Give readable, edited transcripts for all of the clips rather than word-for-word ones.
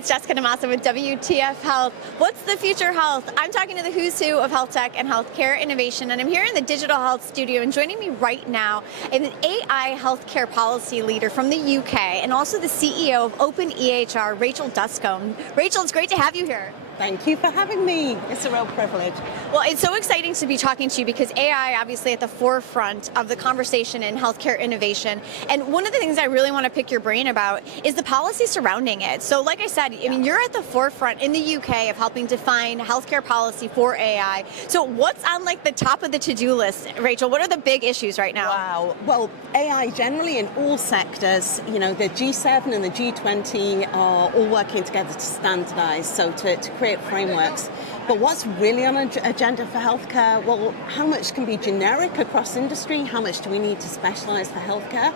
it's Jessica DeMassa with WTF Health. What's the future health? I'm talking to the who's who of health tech and healthcare innovation, and I'm here in the Digital Health Studio, and joining me right now is an AI healthcare policy leader from the UK, and also the CEO of OpenEHR, Rachel Dunscombe. Rachel, it's great to have you here. Thank you for having me. It's a real privilege. Well, it's so exciting to be talking to you because AI obviously at the forefront of the conversation in healthcare innovation. And one of the things I really want to pick your brain about is the policy surrounding it. So like I said, I mean, you're at the forefront in the UK of helping define healthcare policy for AI. So what's on like the top of the to-do list, Rachel? What are the big issues right now? Wow. Well, AI generally in all sectors, you know, the G7 and the G20 are all working together to standardize, so to create frameworks. But what's really on an agenda for healthcare? Well, how much can be generic across industry? How much do we need to specialize for healthcare?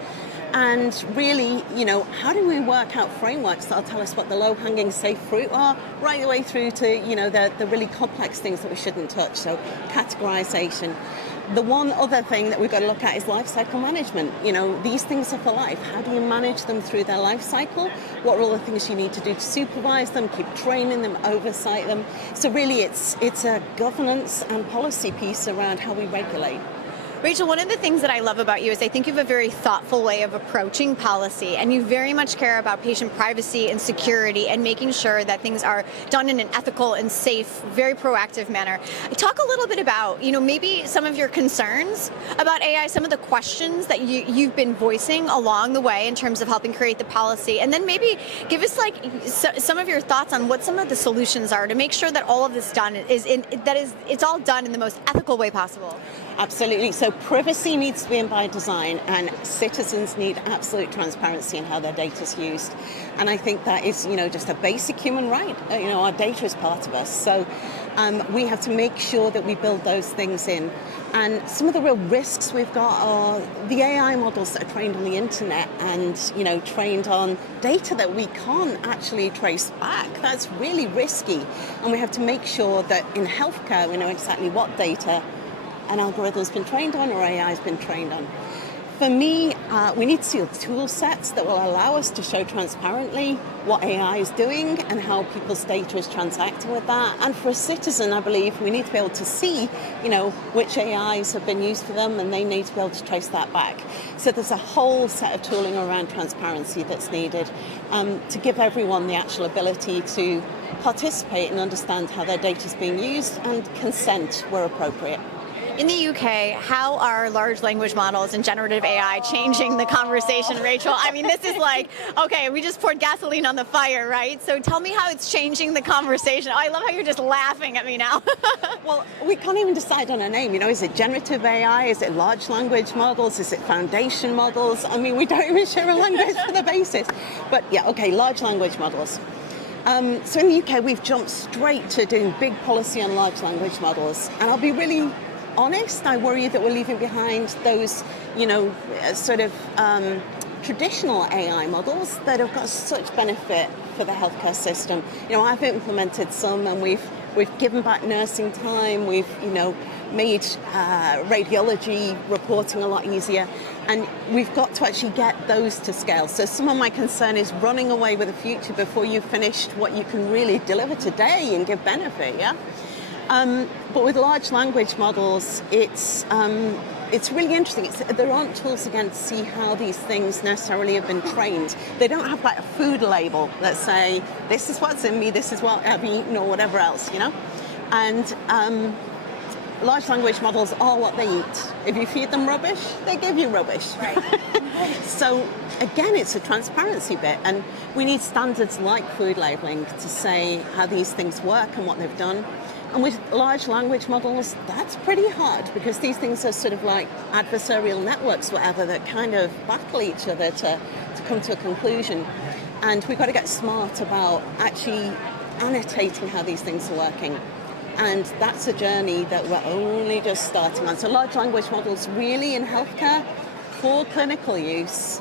And really, you know, how do we work out frameworks that'll tell us what the low-hanging safe fruit are, right the way through to, you know, the really complex things that we shouldn't touch, so categorization. The one other thing that we've got to look at is life cycle management. You know, these things are for life. How do you manage them through their life cycle? What are all the things you need to do to supervise them, keep training them, oversight them? So really it's a governance and policy piece around how we regulate. Rachel, one of the things that I love about you is I think you have a very thoughtful way of approaching policy, and you very much care about patient privacy and security and making sure that things are done in an ethical and safe, very proactive manner. Talk a little bit about, you know, maybe some of your concerns about AI, some of the questions that you've been voicing along the way in terms of helping create the policy, and then maybe give us like some of your thoughts on what some of the solutions are to make sure that all of this it's all done in the most ethical way possible. Absolutely. So privacy needs to be in by design, and citizens need absolute transparency in how their data is used. And I think that is, you know, just a basic human right. You know, our data is part of us. So we have to make sure that we build those things in. And some of the real risks we've got are the AI models that are trained on the internet and, you know, trained on data that we can't actually trace back. That's really risky. And we have to make sure that in healthcare we know exactly what data an algorithm's been trained on or AI has been trained on. For me, we need to see tool sets that will allow us to show transparently what AI is doing and how people's data is transacting with that. And for a citizen, I believe we need to be able to see, you know, which AIs have been used for them, and they need to be able to trace that back. So there's a whole set of tooling around transparency that's needed to give everyone the actual ability to participate and understand how their data is being used and consent where appropriate. In the UK, how are large language models and generative AI changing the conversation, Rachel? I mean, this is like, okay, we just poured gasoline on the fire, right? So tell me how it's changing the conversation. Oh, I love how you're just laughing at me now. Well, we can't even decide on a name. You know, is it generative AI? Is it large language models? Is it foundation models? I mean, we don't even share a language for the basis. But yeah, okay, large language models. So in the UK, we've jumped straight to doing big policy on large language models. And I'll be really honest, I worry that we're leaving behind those, you know, sort of traditional AI models that have got such benefit for the healthcare system. You know, I've implemented some, and we've given back nursing time. We've, you know, made radiology reporting a lot easier, and we've got to actually get those to scale. So some of my concern is running away with the future before you've finished what you can really deliver today and give benefit. Yeah. But with large language models, it's really interesting. There aren't tools again to see how these things necessarily have been trained. They don't have like a food label that say, this is what's in me, this is what I've eaten, or whatever else, you know? And large language models are what they eat. If you feed them rubbish, they give you rubbish. Right. So again, it's a transparency bit, and we need standards like food labeling to say how these things work and what they've done. And with large language models, that's pretty hard, because these things are sort of like adversarial networks, whatever, that kind of battle each other to come to a conclusion. And we've got to get smart about actually annotating how these things are working. And that's a journey that we're only just starting on. So large language models really in healthcare for clinical use,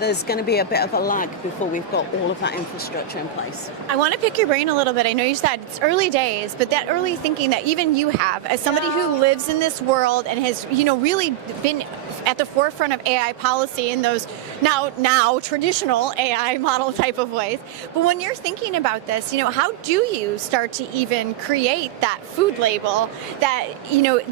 there's going to be a bit of a lag before we've got all of that infrastructure in place. I want to pick your brain a little bit. I know you said it's early days, but that early thinking that even you have, as somebody who lives in this world and has, really been at the forefront of AI policy in those now traditional AI model type of ways. But when you're thinking about this, how do you start to even create that food label that,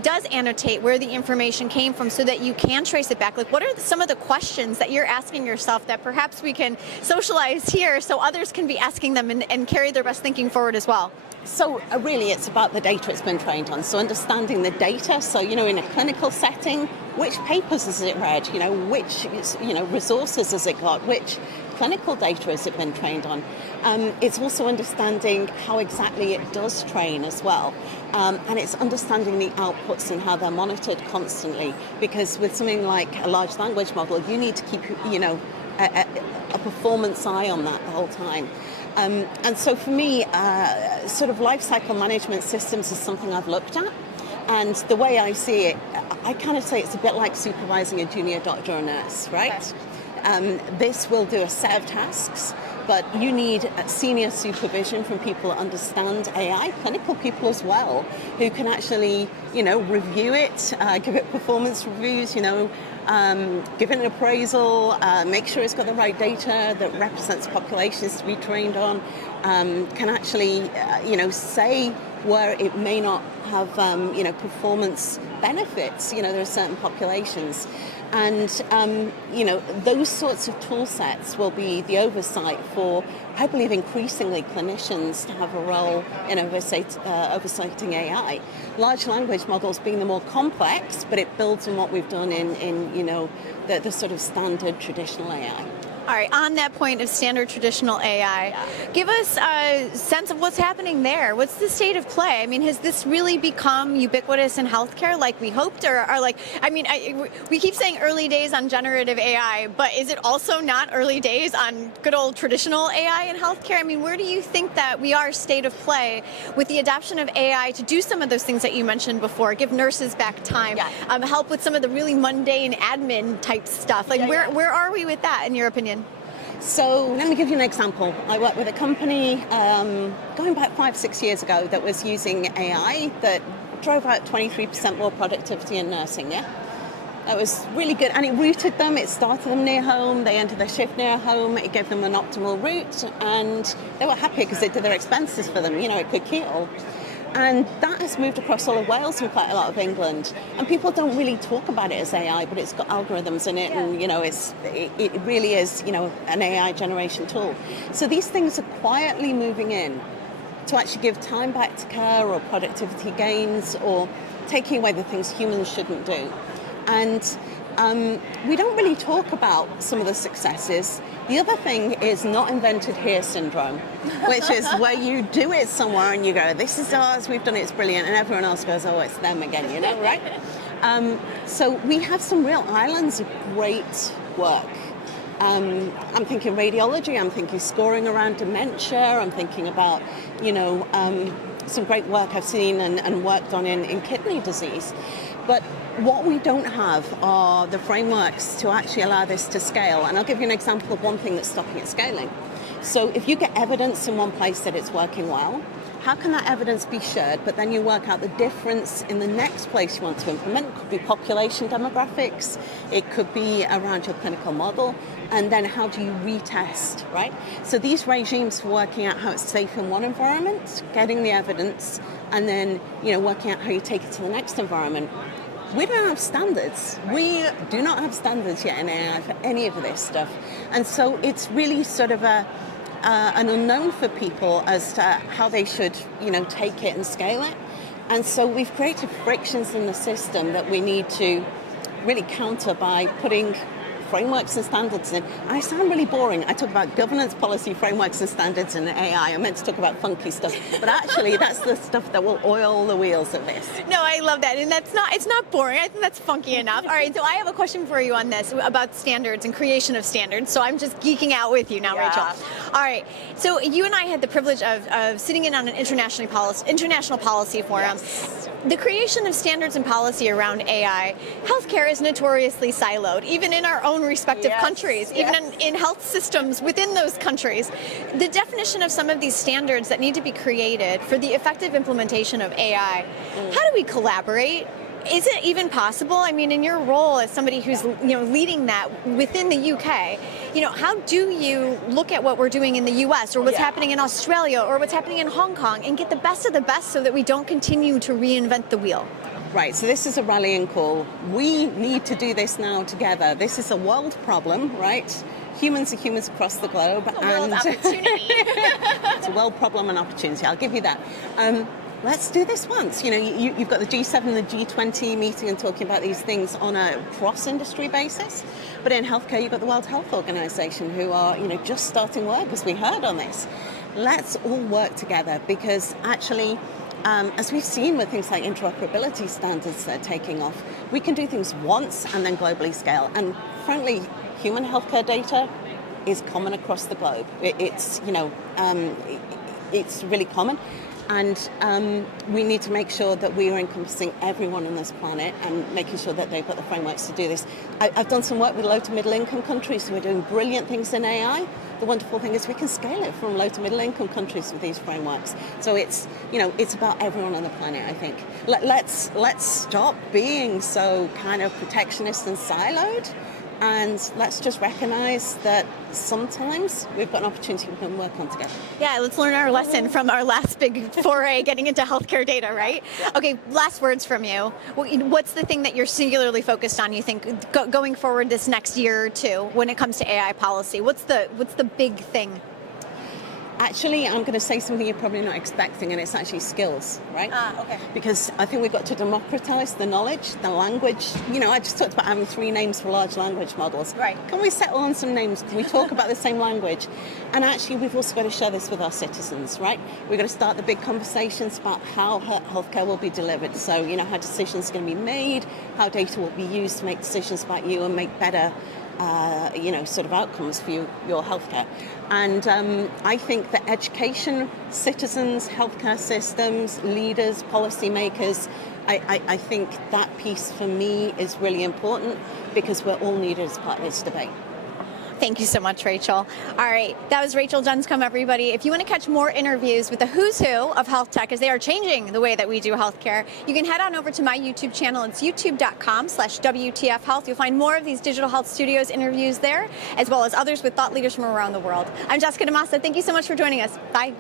does annotate where the information came from so that you can trace it back? Like, what are some of the questions that you're asking yourself that perhaps we can socialize here so others can be asking them and carry their best thinking forward as well? So really it's about the data it's been trained on. So understanding the data. So, in a clinical setting, which papers has it read? Which, resources has it got? Which clinical data has it been trained on? It's also understanding how exactly it does train as well. And it's understanding the outputs and how they're monitored constantly. Because with something like a large language model, you need to keep, a performance eye on that the whole time. And so for me, sort of lifecycle management systems is something I've looked at. And the way I see it, I kind of say it's a bit like supervising a junior doctor or nurse, right? This will do a set of tasks, but you need senior supervision from people that understand AI, clinical people as well, who can actually, review it, give it performance reviews, give it an appraisal, make sure it's got the right data that represents populations to be trained on, can actually, say where it may not have, performance benefits. There are certain populations. And, those sorts of tool sets will be the oversight for, I believe, increasingly clinicians to have a role in oversighting AI. Large language models being the more complex, but it builds on what we've done in the sort of standard traditional AI. All right, on that point of standard traditional AI, give us a sense of what's happening there. What's the state of play? I mean, has this really become ubiquitous in healthcare like we hoped? We keep saying early days on generative AI, but is it also not early days on good old traditional AI in healthcare? I mean, where do you think that we are state of play with the adoption of AI to do some of those things that you mentioned before, give nurses back time, help with some of the really mundane admin type stuff? Where are we with that, in your opinion? So let me give you an example. I worked with a company going back 5-6 years ago that was using AI that drove out 23% more productivity in nursing, That was really good, and it routed them, it started them near home, they entered their shift near home, it gave them an optimal route, and they were happy because it did their expenses for them, it could keel. And that has moved across all of Wales and quite a lot of England. And people don't really talk about it as AI, but it's got algorithms in it, and it really is, an AI generation tool. So these things are quietly moving in to actually give time back to care or productivity gains or taking away the things humans shouldn't do. And we don't really talk about some of the successes. The other thing is not invented here syndrome, which is where you do it somewhere and you go, this is ours, we've done it, it's brilliant, and everyone else goes, oh, it's them again, right? So we have some real islands of great work. I'm thinking radiology, I'm thinking scoring around dementia, I'm thinking about, some great work I've seen and worked on in kidney disease. But what we don't have are the frameworks to actually allow this to scale. And I'll give you an example of one thing that's stopping it scaling. So if you get evidence in one place that it's working well, how can that evidence be shared, but then you work out the difference in the next place you want to implement? It could be population demographics, it could be around your clinical model, and then how do you retest, right? So these regimes for working out how it's safe in one environment, getting the evidence, and then working out how you take it to the next environment. We don't have standards. We do not have standards yet in AI for any of this stuff. And so it's really sort of an unknown for people as to how they should, take it and scale it. And so we've created frictions in the system that we need to really counter by putting frameworks and standards in. I sound really boring. I talk about governance, policy, frameworks and standards in AI. I'm meant to talk about funky stuff, but actually that's the stuff that will oil the wheels of this. No, I love that, and it's not boring. I think that's funky enough. All right, so I have a question for you on this about standards and creation of standards. So I'm just geeking out with you now, Rachel. All right, so you and I had the privilege of sitting in on an international policy forum. Yes. the creation of standards and policy around AI, healthcare is notoriously siloed, even in our own respective countries, even in health systems within those countries. The definition of some of these standards that need to be created for the effective implementation of AI, how do we collaborate? Is it even possible? I mean, in your role as somebody who's leading that within the UK, how do you look at what we're doing in the US or what's happening in Australia or what's happening in Hong Kong and get the best of the best so that we don't continue to reinvent the wheel? Right, so this is a rallying call. We need to do this now together. This is a world problem, right? Humans are humans across the globe. A world opportunity. It's a world problem and opportunity, I'll give you that. Let's do this once. You've got the G7 and the G20 meeting and talking about these things on a cross-industry basis. But in healthcare, you've got the World Health Organization who are, just starting work, as we heard on this. Let's all work together because actually, as we've seen with things like interoperability standards that are taking off, we can do things once and then globally scale. And frankly, human healthcare data is common across the globe. It's really common. And we need to make sure that we are encompassing everyone on this planet and making sure that they've got the frameworks to do this. I've done some work with low to middle income countries who are doing brilliant things in AI. The wonderful thing is we can scale it from low to middle income countries with these frameworks. So it's about everyone on the planet, I think. Let's stop being so kind of protectionist and siloed. And let's just recognize that sometimes we've got an opportunity we can work on together. Yeah, let's learn our lesson from our last big foray getting into healthcare data, right? Okay, last words from you. What's the thing that you're singularly focused on, you think, going forward this next year or two when it comes to AI policy? What's the big thing? Actually, I'm going to say something you're probably not expecting, and it's actually skills, right? Okay. Because I think we've got to democratize the knowledge, the language. I just talked about having 3 names for large language models. Right. Can we settle on some names? Can we talk about the same language? And actually, we've also got to share this with our citizens, right? We've got to start the big conversations about how healthcare will be delivered. So, how decisions are going to be made, how data will be used to make decisions about you and make better sort of outcomes for your healthcare. And I think that education, citizens, healthcare systems, leaders, policymakers, I think that piece for me is really important because we're all needed as part of this debate. Thank you so much, Rachel. All right, that was Rachel Dunscombe, everybody. If you want to catch more interviews with the who's who of health tech as they are changing the way that we do healthcare, you can head on over to my YouTube channel. It's youtube.com/WTF Health. You'll find more of these Digital Health Studios interviews there, as well as others with thought leaders from around the world. I'm Jessica DeMassa. Thank you so much for joining us. Bye.